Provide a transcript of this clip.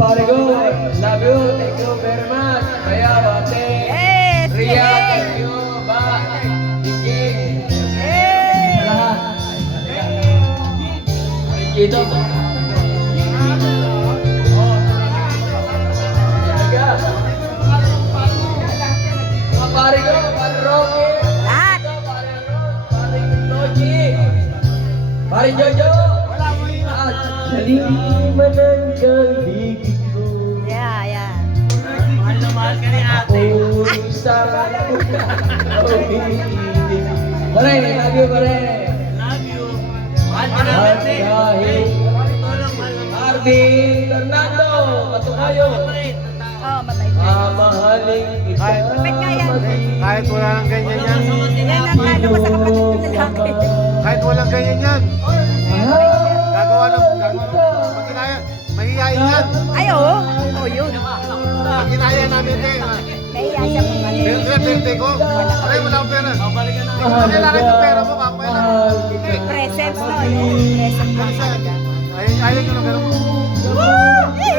pare ko, love you, thank you very much. Kaya, ate, Yes! Ria, Yes! thank you, ba, Gigi, Yes! lahat. Dito. Pare ko, pare Rocky, Lahat! pare Logi, pare Jojo, at saliman ng galigid ko. Yeah, yeah. Ako sa pare, love you, pare. At kahit Arvin Fernando, Patukayo, Oh, matay. mahalin kita. Kapit nga yan. Kahit wala nang ganyan yan. Yan ang ano ko sa kapatid ko lalaki. Kahit walang ganyan yan. Gagawa ng pag kinaya. Mahihayin yan. Ay, oo. Oh, yun. Pag kinaya namin din. Nahiya siya kung ano. Birthday ko. Aray, wala akong pera. Kailangan yung pera mo. Kakuha lang. Presents, no? Yung present ko. Ayaw nyo na pera mo. Woo!